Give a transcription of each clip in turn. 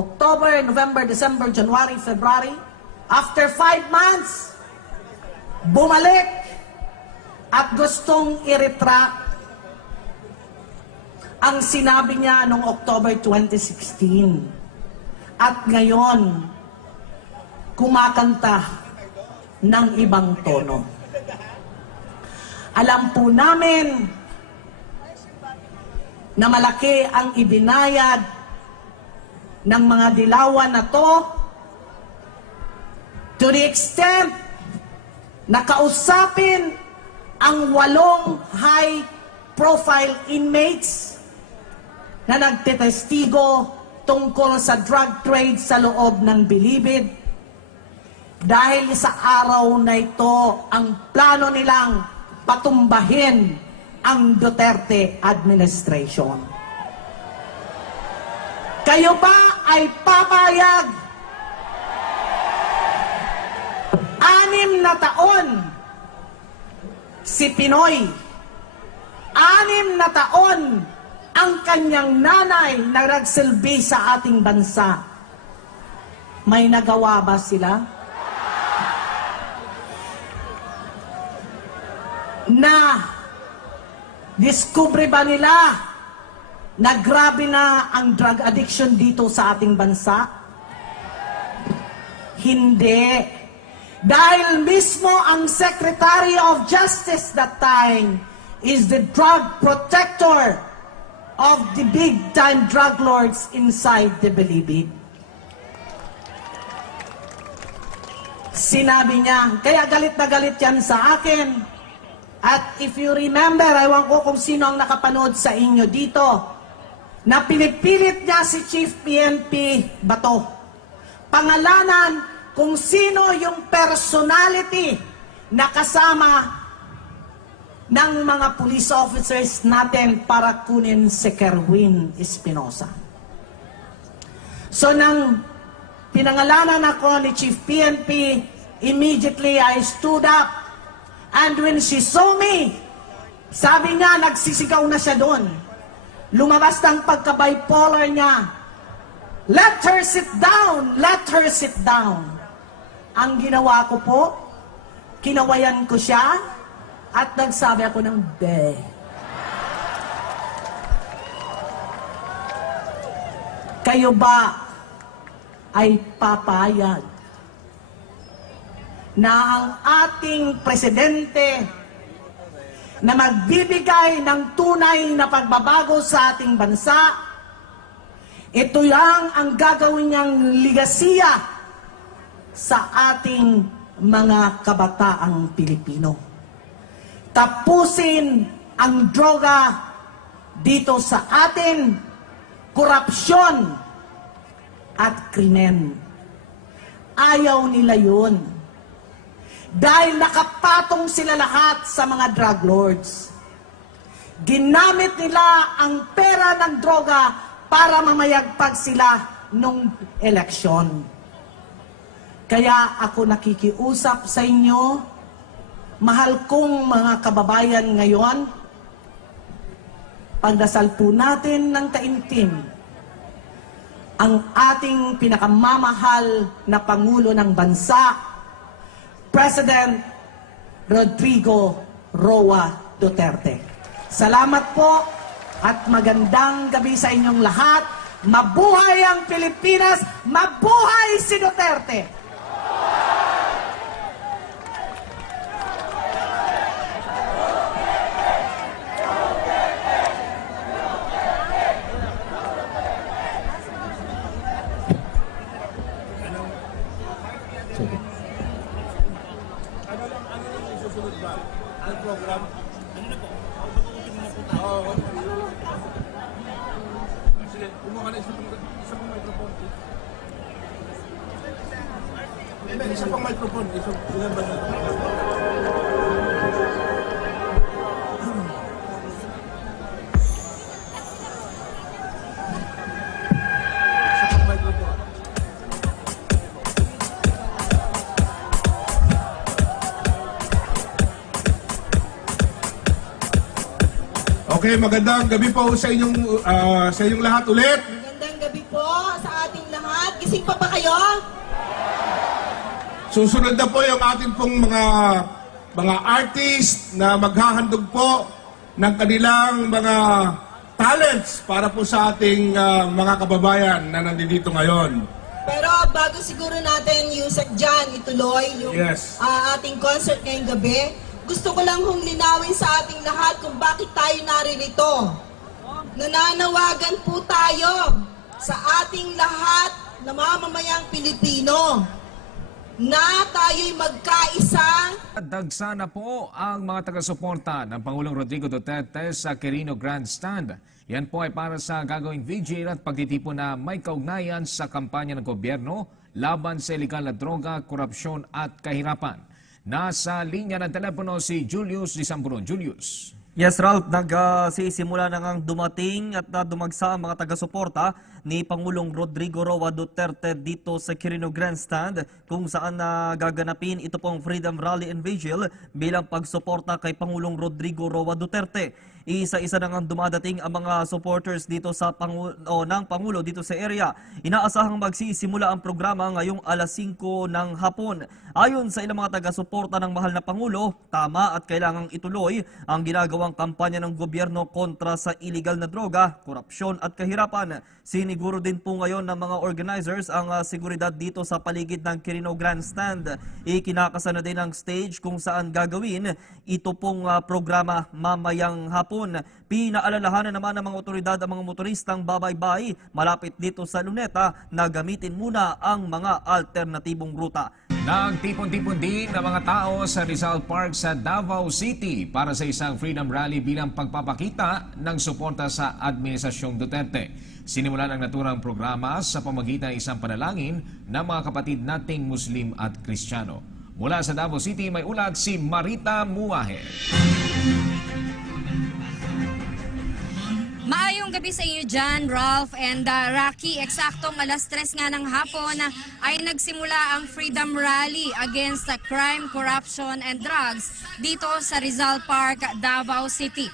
October, November, December, January, February. After 5 months, bumalik at gustong i-retract ang sinabi niya noong October 2016. At ngayon, kumakanta ng ibang tono. Alam po namin na malaki ang ibinayad ng mga dilawan na to the extent na kausapin ang 8 high-profile inmates na nagtetestigo tungkol sa drug trade sa loob ng Bilibid. Dahil sa araw na ito, ang plano nilang patumbahin ang Duterte administration. Kayo ba ay papayag? 6 na taon si Pinoy. 6 na taon ang kanyang nanay na nagsilbi sa ating bansa. May nagawa ba sila? Na diskubre ba nila na grabe na ang drug addiction dito sa ating bansa? Hindi. Dahil mismo ang Secretary of Justice that time is the drug protector of the big-time drug lords inside the Bilibid. Sinabi niya, kaya galit na galit yan sa akin. At if you remember, ewan ko kung sino ang nakapanood sa inyo dito, na pinipilit niya si Chief PNP Bato. Pangalanan kung sino yung personality na kasama ng mga police officers natin para kunin si Kerwin Espinosa. So nang pinangalanan ako ni Chief PNP, immediately I stood up. And when she saw me, sabi niya, nagsisigaw na siya doon. Lumabas ng pagka-bipolar niya. Let her sit down! Let her sit down! Ang ginawa ko po, kinawayan ko siya at nagsabi ako ng be. Kayo ba ay papayag na ang ating presidente na magbibigay ng tunay na pagbabago sa ating bansa, ito lang ang gagawin niyang ligasiya sa ating mga kabataang Pilipino. Tapusin ang droga dito sa atin, korupsyon at krimen. Ayaw nila yun. Dahil nakapatong sila lahat sa mga drug lords. Ginamit nila ang pera ng droga para mamayagpag sila nung eleksyon. Kaya ako nakikiusap sa inyo, mahal kong mga kababayan ngayon, pagdasal po natin ng taimtim ang ating pinakamamahal na Pangulo ng Bansa, President Rodrigo Roa Duterte. Salamat po at magandang gabi sa inyong lahat. Mabuhay ang Pilipinas! Mabuhay si Duterte! Ang program? Ano na po? Ultimo na po tayo. Oo. Sige, kumuha ka na isa pang microphone. Isa pang microphone. Ilan ba na? Okay, magandang gabi po sa inyong lahat ulit. Magandang gabi po sa ating lahat. Nagigising pa ba kayo? Susunod na po yung ating pong mga artist na maghahandog po ng kanilang mga talents para po sa ating mga kababayan na nandito ngayon. Pero bago siguro natin, Yusek Jan, ituloy yung Yes. ating concert ngayong gabi, gusto ko lang hong linawin sa ating lahat kung bakit tayo naririto. Nananawagan po tayo sa ating lahat na mamamayang Pilipino na tayo'y magkaisa. Dagsa na po ang mga taga-suporta ng Pangulong Rodrigo Duterte sa Quirino Grandstand. Yan po ay para sa gagawing vigil at pagtitipon na may kaugnayan sa kampanya ng gobyerno laban sa iligal na droga, korupsyon at kahirapan. Nasa linya ng telepono si Julius Disamburon. Julius. Yes, Ralph, nagsisimula na ngang dumating at dumagsa ang mga taga-suporta ni Pangulong Rodrigo Roa Duterte dito sa Quirino Grandstand kung saan gaganapin ito pong Freedom Rally and Vigil bilang pagsuporta kay Pangulong Rodrigo Roa Duterte. Isa-isa na ngang dumadating ang mga supporters dito sa ng Pangulo dito sa area. Inaasahang magsisimula ang programa ngayong alas 5 ng hapon. Ayon sa ilang mga taga-suporta ng mahal na Pangulo, tama at kailangang ituloy ang ginagawang kampanya ng gobyerno kontra sa iligal na droga, korupsyon at kahirapan. Siniguro din po ngayon ng mga organizers ang seguridad dito sa paligid ng Quirino Grandstand. Ikinakasa na din ang stage kung saan gagawin ito pong programa mamayang hapon. Pinaalalahanan naman ng mga otoridad ang mga motoristang babaybay malapit dito sa Luneta na gamitin muna ang mga alternatibong ruta. Nagtipon-tipon din ng mga tao sa Rizal Park sa Davao City para sa isang Freedom Rally bilang pagpapakita ng suporta sa Administrasyong Duterte. Sinimulan ang naturang programa sa pamagitan ng isang panalangin ng mga kapatid nating Muslim at Kristiyano. Mula sa Davao City, may ulat si Marita Muahe. Maayong gabi sa inyo dyan, Ralph and Rocky. Eksaktong alas 3 nga ng hapon ay nagsimula ang Freedom Rally against crime, corruption and drugs dito sa Rizal Park, Davao City.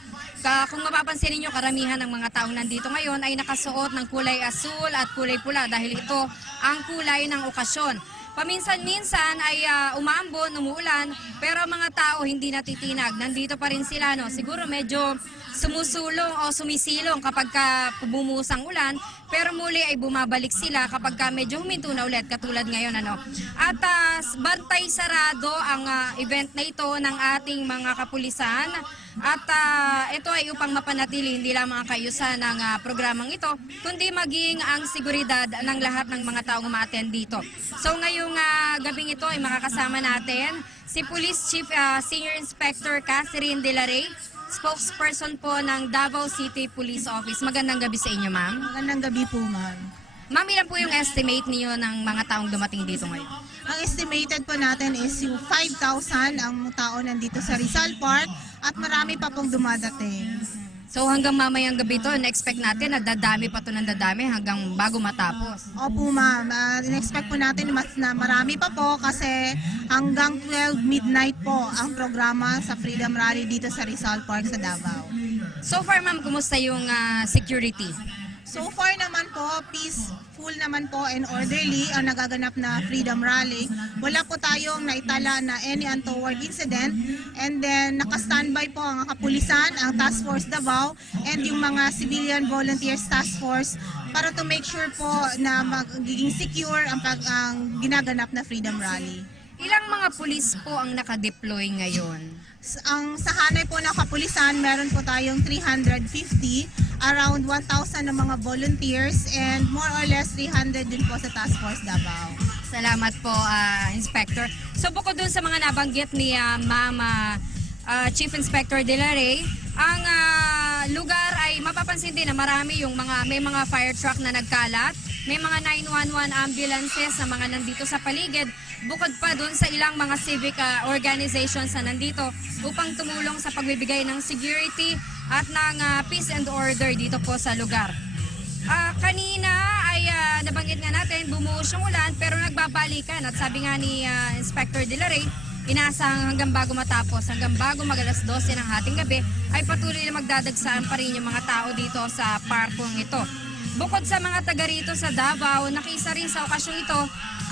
Kung mapapansin niyo, karamihan ng mga taong nandito ngayon ay nakasuot ng kulay asul at kulay pula dahil ito ang kulay ng okasyon. Paminsan-minsan ay umaambon, umuulan, pero ang mga tao hindi natitinag. Nandito pa rin sila, no? Siguro medyo sumusulong o sumisilong kapag bumusang ulan, pero muli ay bumabalik sila kapag medyo huminto na ulit, katulad ngayon. Ano? At bantay sarado ang event na ito ng ating mga kapulisan. At ito ay upang mapanatili hindi lamang ang kaayusan ng programang ito, kundi maging ang seguridad ng lahat ng mga taong umaattend dito. So ngayong gabing ito ay makakasama natin si Police Chief Senior Inspector Catherine De La Rey, spokesperson po ng Davao City Police Office. Magandang gabi sa inyo, ma'am. Magandang gabi po, ma'am. Ma'am, ilan po yung estimate niyo ng mga taong dumating dito ngayon? Ang estimated po natin is yung 5,000 ang tao nandito sa Rizal Park at marami pa pong dumadating. So hanggang mamayang gabi to, na-expect natin na dadami pa to ng dadami hanggang bago matapos. Opo, ma'am. In-expect po natin na marami pa po kasi hanggang 12 midnight po ang programa sa Freedom Rally dito sa Rizal Park sa Davao. So far, ma'am, kumusta yung security? So far naman po, peaceful naman po and orderly ang nagaganap na Freedom Rally. Wala po tayong naitala na any untoward incident. And then naka-standby po ang kapulisan, ang Task Force Davao, and yung mga Civilian Volunteers Task Force para to make sure po na magiging secure ang ginaganap na Freedom Rally. Ilang mga pulis po ang nakadeploy ngayon? Ang sa hanay po ng kapulisan, meron po tayong 350, around 1,000 na mga volunteers, and more or less 300 din po sa Task Force Davao. Salamat po, Inspector. So bukod dun sa mga nabanggit ni Ma'am Chief Inspector De La Rey, ang lugar ay mapapansin din na marami yung may mga fire truck na nagkalat, may mga 911 ambulances na mga nandito sa paligid, bukod pa dun sa ilang mga civic organizations na nandito upang tumulong sa pagbibigay ng security at ng peace and order dito po sa lugar. Kanina ay nabanggit nga natin, bumuhos yung ulan pero nagbabalikan at sabi nga ni Inspector De La Rey, inaasahang hanggang bago matapos, hanggang bago mag-alas 12 ng hating gabi, ay patuloy na magdadagsaan pa rin yung mga tao dito sa parkong ito. Bukod sa mga taga rito sa Davao, nakisa rin sa okasyong ito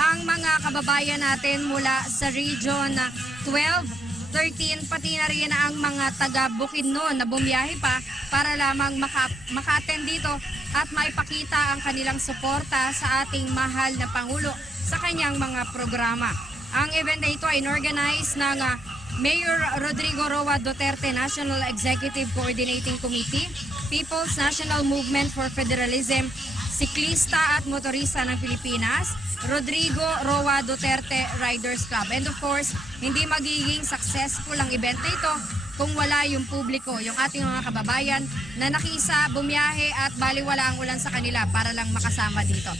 ang mga kababayan natin mula sa Region 12, 13, pati na rin ang mga taga Bukidnon na bumiyahe pa para lamang maka-attend dito at maipakita ang kanilang suporta sa ating mahal na Pangulo sa kanyang mga programa. Ang event na ito ay inorganize ng Mayor Rodrigo Roa Duterte National Executive Coordinating Committee, People's National Movement for Federalism, Siklista at Motorista ng Pilipinas, Rodrigo Roa Duterte Riders Club. And of course, hindi magiging successful ang event na ito kung wala yung publiko, yung ating mga kababayan na nakisa, bumiyahe at baliwala ang ulan sa kanila para lang makasama dito.